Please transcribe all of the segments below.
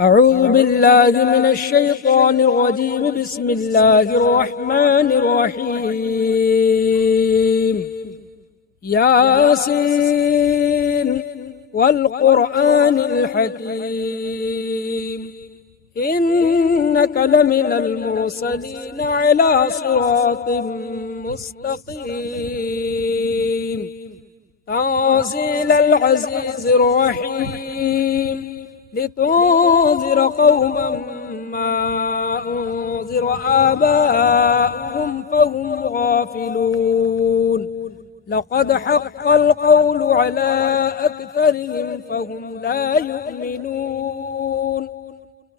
أعوذ بالله من الشيطان الرجيم. بسم الله الرحمن الرحيم. ياسين والقرآن الحكيم إنك لمن المرسلين على صراط مستقيم تنزيل العزيز الرحيم لتنذر قوما ما أنذر آباؤهم فهم غافلون لقد حق القول على أكثرهم فهم لا يؤمنون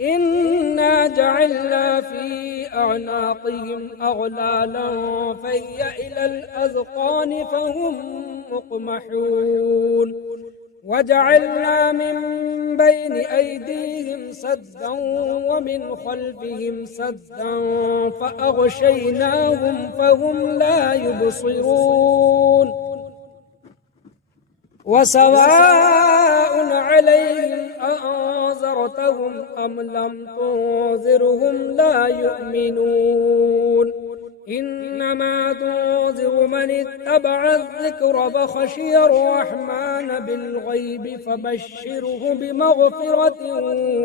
إنا جعلنا في أعناقهم أغلالا فهي إلى الأذقان فهم مقمحون وجعلنا من بين أيديهم سدا ومن خلفهم سدا فأغشيناهم فهم لا يبصرون وسواء عليهم أأنذرتهم أم لم تنذرهم لا يؤمنون إنما تنذر من اتبع الذكر فخشي الرحمن بالغيب فبشره بمغفرة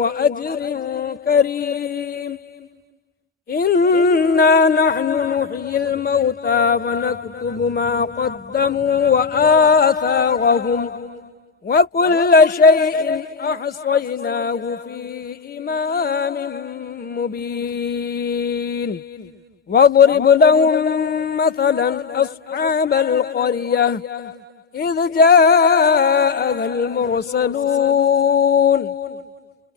وأجر كريم إنا نحن نحيي الموتى ونكتب ما قدموا وآثارهم وكل شيء أحصيناه في إمام مبين واضرب لهم مثلا أصحاب القرية إذ جاءها المرسلون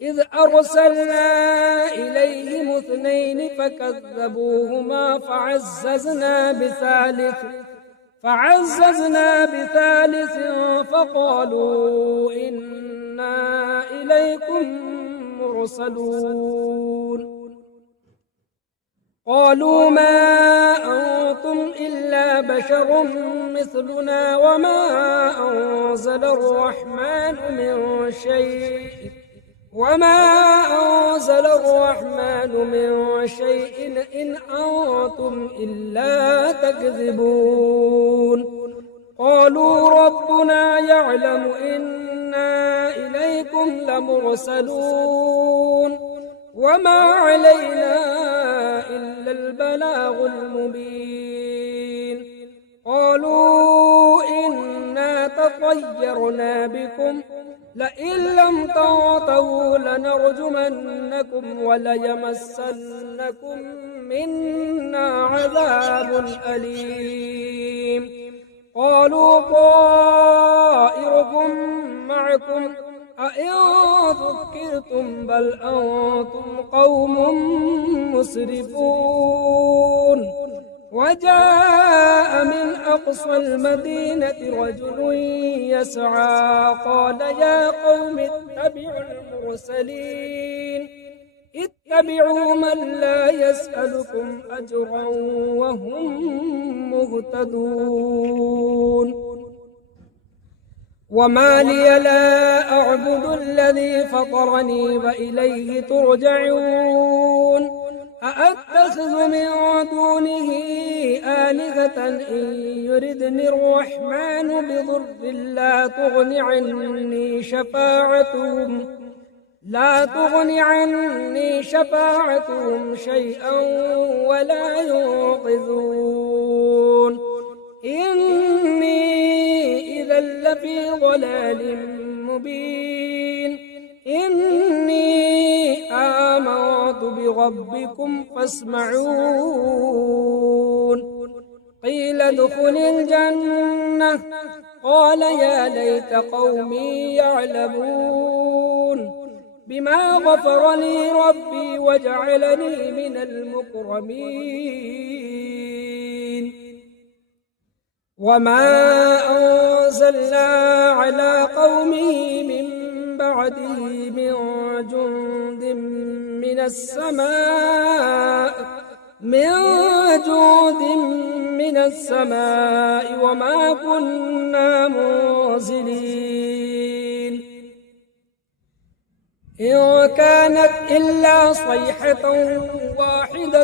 إذ أرسلنا إليهم اثنين فكذبوهما فعززنا بثالث فقالوا إنا إليكم مرسلون قالوا ما أنتم إلا بشر مثلنا وما أنزل الرحمن من شيء إن أنتم إلا تكذبون قالوا ربنا يعلم إنا إليكم لمرسلون وما علينا إلا البلاغ المبين قالوا إنا تطيرنا بكم لئن لم تنتهوا لنرجمنكم وليمسنكم منا عذاب أليم قالوا طائركم معكم أئن ذكرتم بل أنتم قوم مسرفون وجاء من أقصى المدينة رجل يسعى قال يا قوم اتبعوا من لا يسألكم أجرا وهم مهتدون وما لي لا أعبد الذي فطرني وإليه ترجعون أأتخذ من دونه آلهة إن يردني الرحمن بضر لا تغن عني شفاعتهم شيئا ولا ينقذون إني إذا لفي ضلال مبين إني آمنت بربكم فاسمعون قيل ادخل الجنة قال يا ليت قومي يعلمون بما غفر لي ربي وجعلني من المكرمين وما أنزلنا على قومه من بعده من جند من السماء وما كنا منزلين إن كانت إلا صيحة واحدة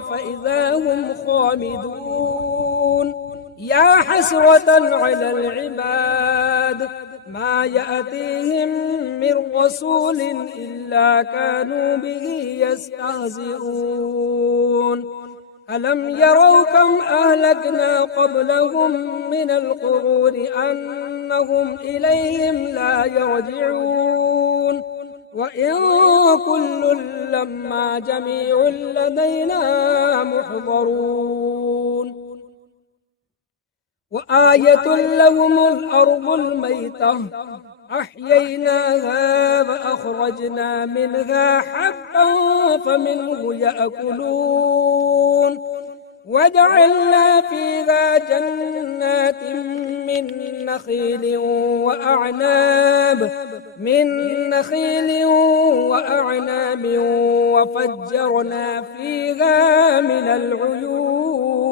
فإذا هم خامدون يا حسرة على العباد ما يأتيهم من رسول إلا كانوا به يستهزئون ألم يروا كم أهلكنا قبلهم من القرون أنهم إليهم لا يرجعون وإن كل لما جميع لدينا محضرون وآية لهم الأرض الميتة أحييناها فأخرجنا منها حبا فمنه يأكلون وجعلنا فيها جنات من نخيل وأعناب وفجرنا فيها من العيون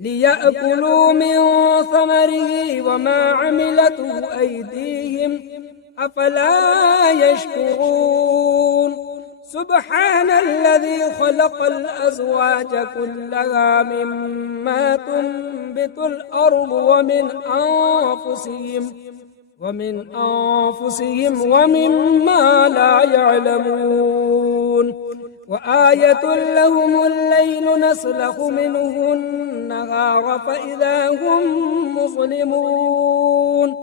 ليأكلوا من ثمره وما عملته أيديهم أفلا يشكرون سبحان الذي خلق الأزواج كلها مما تنبت الأرض ومن أنفسهم ومما لا يعلمون وآية لهم الليل نسلخ منه النهار فإذا هم مظلمون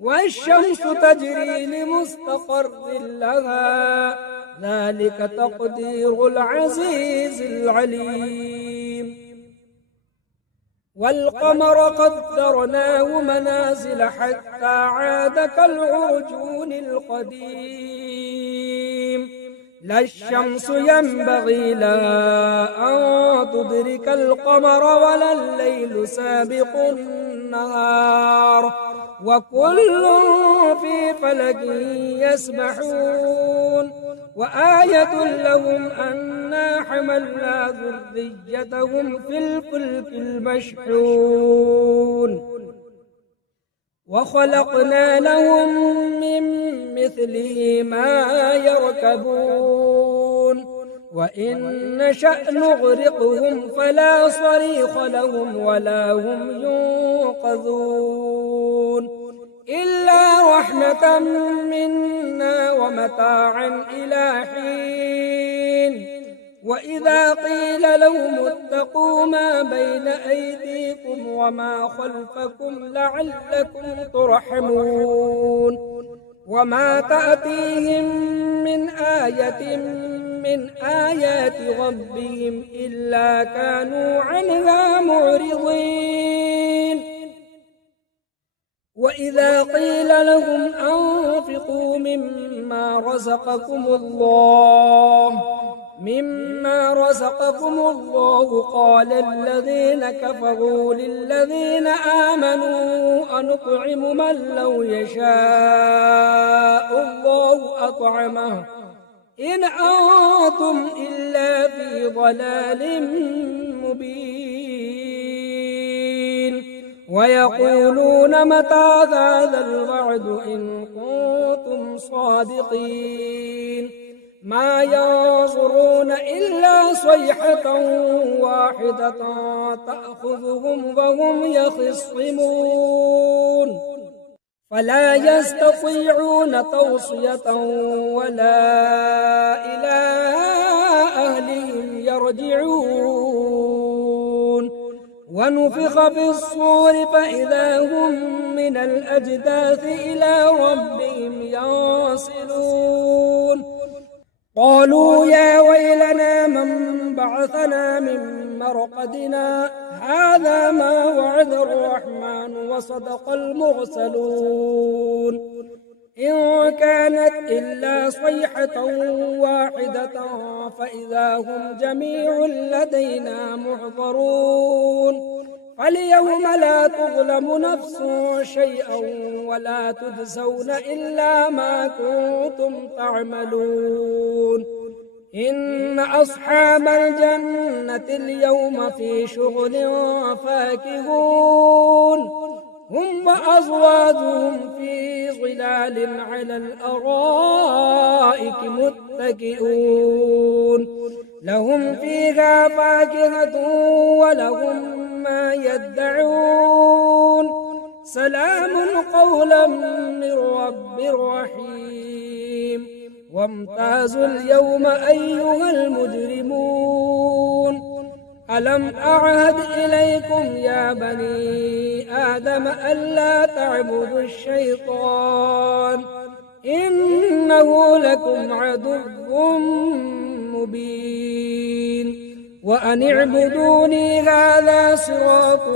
والشمس تجري لمستقر لها ذلك تقدير العزيز العليم والقمر قدرناه منازل حتى عاد كالعرجون القديم لا الشمس ينبغي لها أن تدرك القمر ولا الليل سابق النهار وكل في فلك يسبحون وآية لهم أنا حملنا ذريتهم في الفلك المشحون وخلقنا لهم من مثله ما يركبون وإن نشأ نغرقهم فلا صريخ لهم ولا هم ينقذون إلا رحمة منا ومتاعا إلى حين وإذا قيل لهم اتقوا ما بين أيديكم وما خلفكم لعلكم ترحمون وما تأتيهم من آية من آيات ربهم إلا كانوا عنها معرضين وإذا قيل لهم أنفقوا مما رزقكم الله قال الذين كفروا للذين آمنوا أنطعم من لو يشاء الله أطعمه إن أنتم إلا في ضلال مبين ويقولون متى هذا الوعد إن كنتم صادقين ما ينظرون إلا صيحة واحدة تأخذهم وهم يخصمون فلا يستطيعون توصية ولا إلى أهلهم يرجعون ونفخ في الصور فإذا هم من الأجداث إلى ربهم ينسلون قالوا يا ويلنا من بعثنا من مرقدنا هذا ما وعد الرحمن وصدق المرسلون إن كانت إلا صيحة واحدة فإذا هم جميع لدينا محضرون فاليوم لا تظلم نفس شيئا ولا تجزون إلا ما كنتم تعملون إن أصحاب الجنة اليوم في شغل فاكهون هم وأزواجهم في ظلال على الأرائك متكئون لهم فيها فاكهة ولهم ما يدعون سلام قولا من رب رحيم وامتازوا اليوم أيها المجرمون ألم أعهد إليكم يا بني آدم ألا تعبدوا الشيطان إنه لكم عدو مبين وأن اعبدوني هذا صراط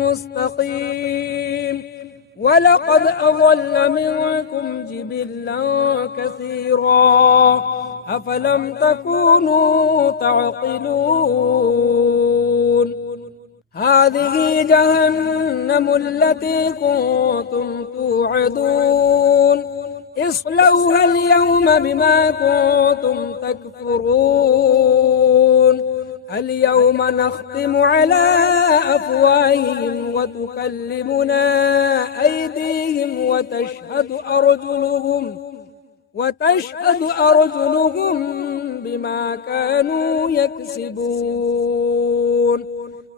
مستقيم ولقد أضل منكم جبلا كثيرا أفلم تكونوا تعقلون هذه جهنم التي كنتم توعدون اصلوها اليوم بما كنتم تكفرون اليوم نختم على أفواههم وتكلمنا أيديهم وتشهد أرجلهم بما كانوا يكسبون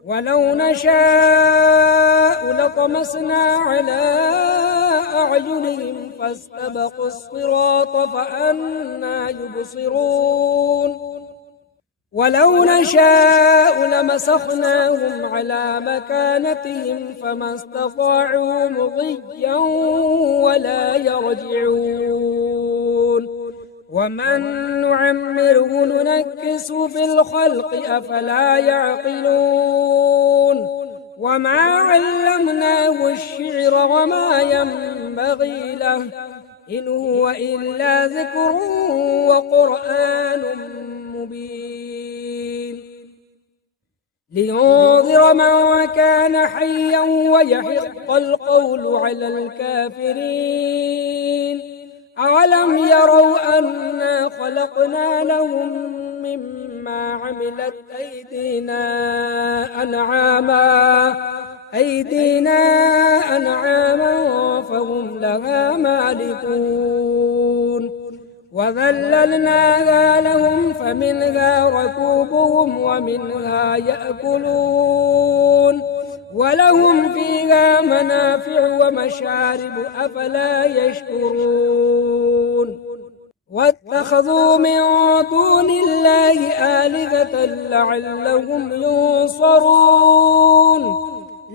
ولو نشاء لطمسنا على أعينهم فاستبقوا الصراط فأنى يبصرون ولو نشاء لمسخناهم على مكانتهم فما استطاعوا مضيا ولا يرجعون ومن نعمره ننكس في الخلق أفلا يعقلون وما علمناه الشعر وما ينبغي له إن هو إلا ذكر وقرآن مبين لينذر من كان حيا ويحق القول على الكافرين أولم يروا أنا خلقنا لهم مما عملت أيدينا أنعاما فهم لها مالكون وذللناها لهم فمنها ركوبهم ومنها يأكلون ولهم فيها منافع ومشارب أفلا يشكرون واتخذوا من دون الله آلهة لعلهم ينصرون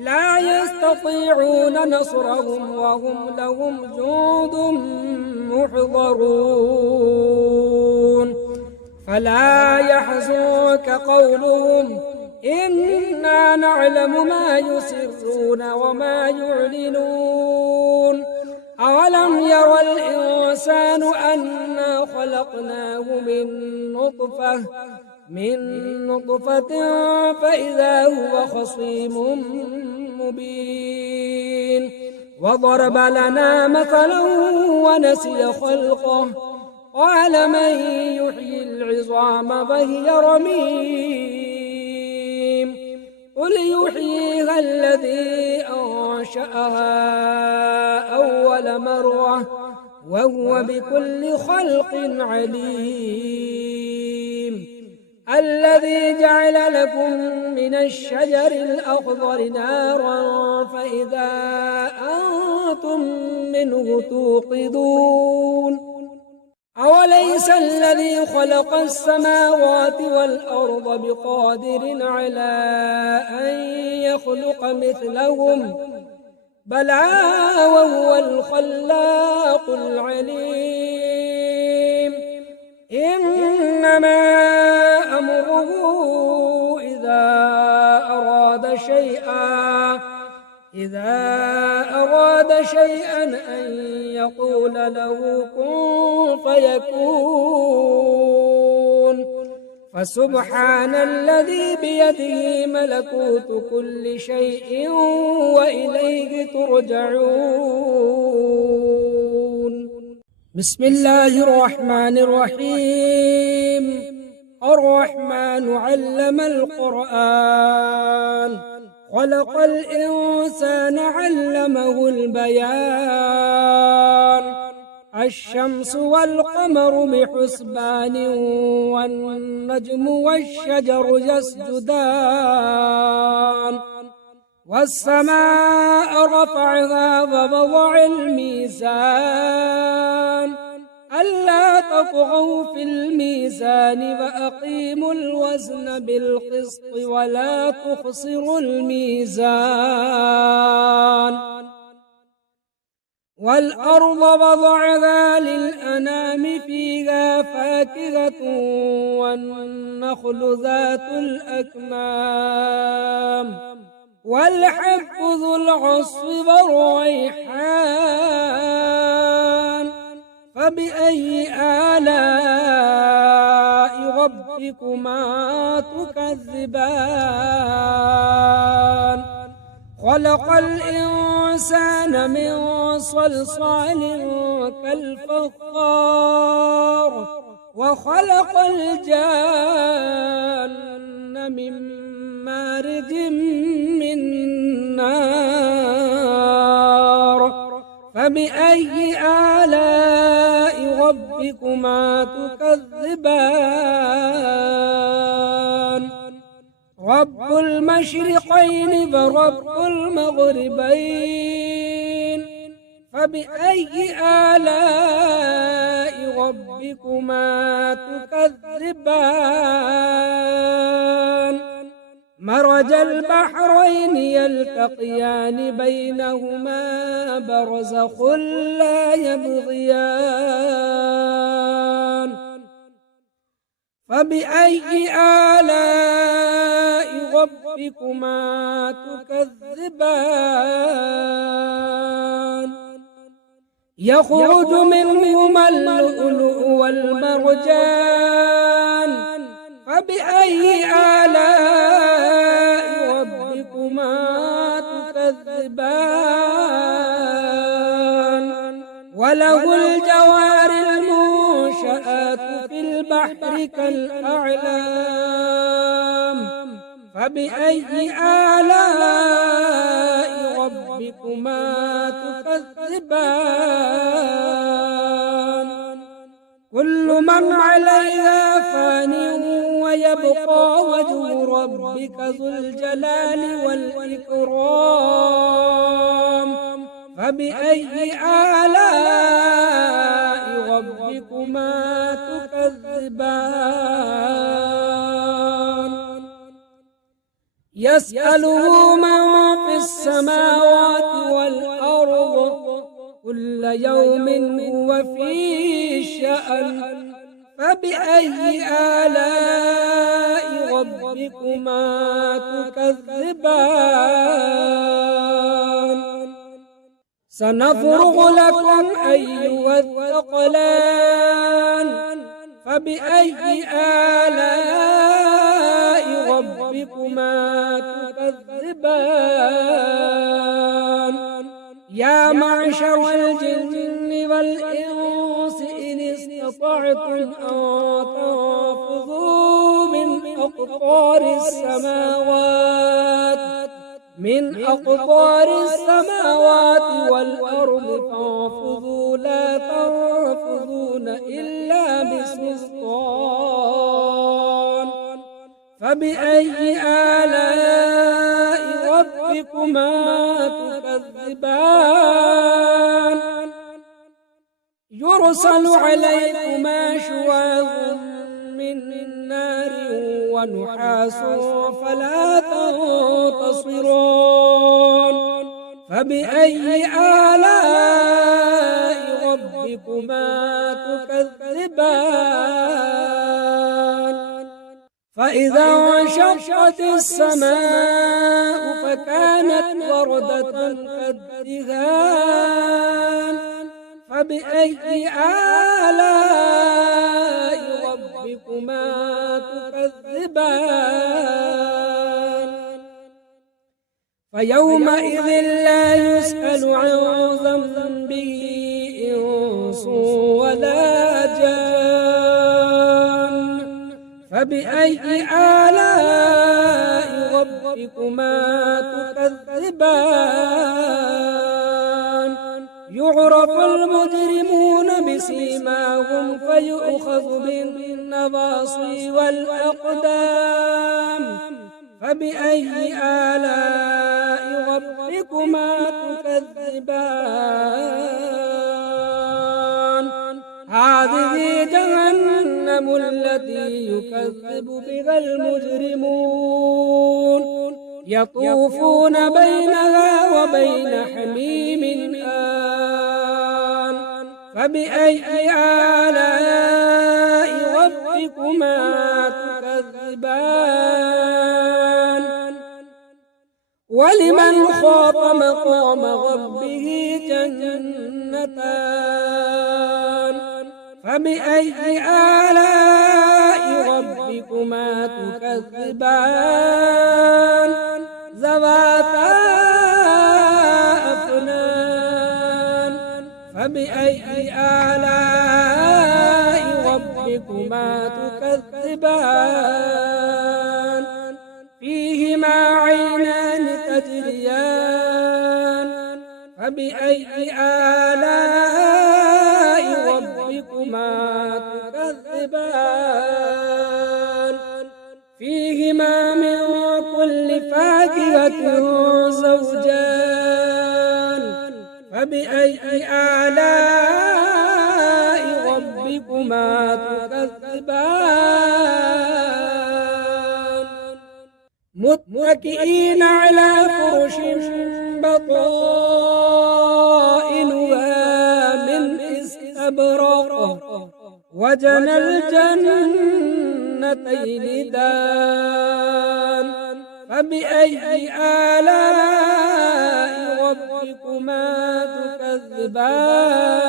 لا يستطيعون نصرهم وهم لهم جند محضرون فلا يحزنك قولهم إنا نعلم ما يسرون وما يعلنون أولم ير الإنسان أنا خلقناه من نطفة فإذا هو خصيم مبين وضرب لنا مثلا ونسي خلقه قال من يحيي العظام وهي رميم قل يحييها الذي أنشأها أول مرة وهو بكل خلق عليم الذي جعل لكم من الشجر الأخضر نارا فإذا أنتم منه توقدون أوليس الذي خلق السماوات والأرض بقادر على أن يخلق مثلهم بلى وهو الخلاق العليم إنما أمره إذا أراد شيئا أن يقول له كن فيكون فسبحان الذي بيده ملكوت كل شيء وإليه ترجعون بسم الله الرحمن الرحيم الرحمن علم القرآن خلق الإنسان علمه البيان الشمس والقمر بحسبان والنجم والشجر يسجدان والسماء رفعها ووضع الميزان ألا تطغوا في الميزان وأقيموا الوزن بالقسط ولا تخسروا الميزان والأرض وضعها للأنام فيها فاكهة والنخل ذات الأكمام والحب ذو العصف والريحان فبأي آلاء ربكما تكذبان خلق الإنسان من صلصال كالفخار وخلق الجان من مارج من نار فبأي آلاء ربكما تكذبان رب المشرقين ورب المغربين فبأي آلاء ربكما تكذبان مرج البحرين يلتقيان بينهما برزخ لا يبغيان فبأي آلاء ربكما تكذبان يخرج منهما اللؤلؤ والمرجان فبأي آلاء ربكما تكذبان وله الجوار المنشآت في البحر كالأعلام فبأي آلاء ربكما تكذبان كل من عليها فان ويبقى وجه ربك ذو الجلال والإكرام فبأي آلاء ربكما تكذبان يسأله من في السماوات والأرض كل يوم هو في شأن فبأي آلاء ربكما تكذبان سنفرغ لكم أيها الثقلان فبأي آلاء ربكما تكذبان يا معشر الجن والإنس إن استطعتم أن تنفذوا من أقطار السماوات والأرض فانفذوا لا تنفذون إلا بسلطان فبأي آلاء ربكما تكذبان يرسل عليكما شواظ من نار ونحاس فلا تنتصرون فبأي آلاء ربكما تكذبان فإذا انشقت السماء فكانت وردة كالدهان فبأي آلاء ربكما تكذبان فيومئذ لا يسأل عن ذنبه إنس ولا جان فبأي آلاء ربكما تكذبان يعرف المجرمون بسيماهم فيؤخذ بالنواصي والأقدام فبأي آلاء ربكما تكذبان هذه جهنم التي يكذب بها المجرمون يطوفون بينها وبين حميم آن فبأي آلاء ربكما تكذبان ولمن خاف مقام ربه جنتان فبأي آلاء ربكما تكذبان ذواتا أفنان فبأي آلاء ربكما تكذبان فيهما عينان تجريان فبأي آلاء ربكما تكذبان فيهما من كل فاكهة زوجان فبأي آلاء ربكما تكذبان متكئين على فرش بطائنها من استبرق وجنى الجنتين دان فبأي آلاء ربكما تكذبان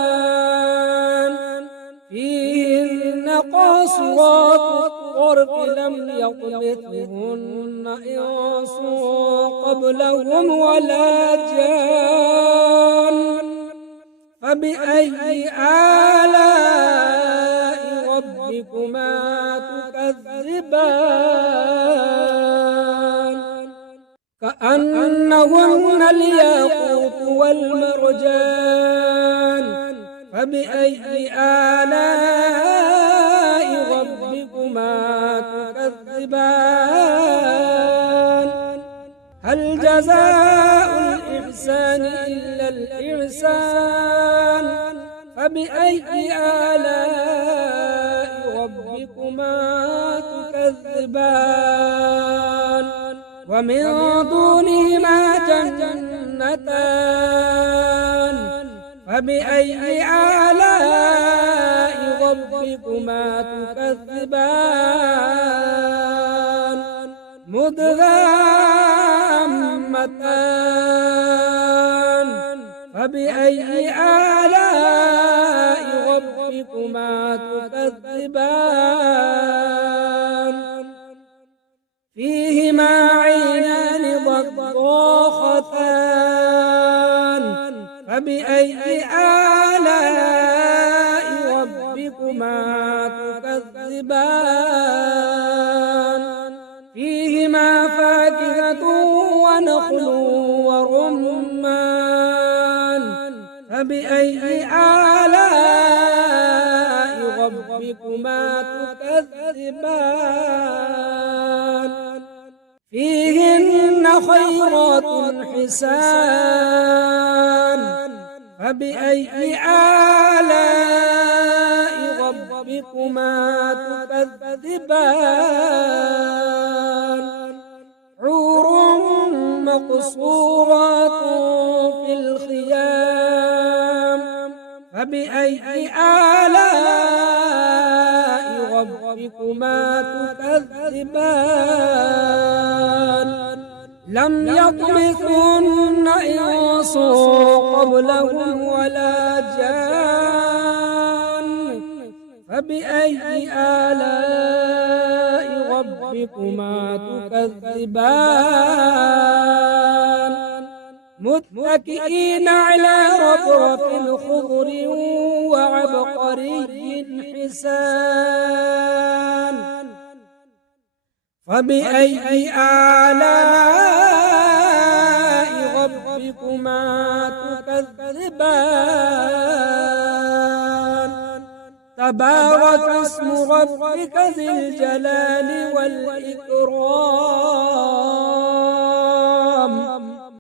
فيهن قاصرات الطرف لم يطمثهن إنس قبلهم ولا جان فبأي آلاء ربكما تكذبان كأنهن الياقوت والمرجان فبأي آلاء ربكما تكذبان هل جزاء الإحسان إلا الإحسان فبأي آلاء ربكما تكذبان ومن دونهما جنتان فبأي آلاء ربكما تكذبان مدغامتان فبأي آلاء ربكما تكذبان فيهما عينان ضاختان فبأي آلاء ربكما تكذبان فيهما فاكهة ونخل ورمان فبأي آلاء ربكما تكذبان فيهن خيرات حسان فبأي آلاء ربكما تكذبان حور مقصورات في الخيام فبأي آلاء ربكما تكذبان لم يطمثهن إنس قبلهم ولا جان فبأي آلاء ربكما تكذبان متكئين على رفرف خضر وعبقري حسان فبأي آلاء ربكما تكذبان تبارك اسم ربك ذي الجلال والإكرام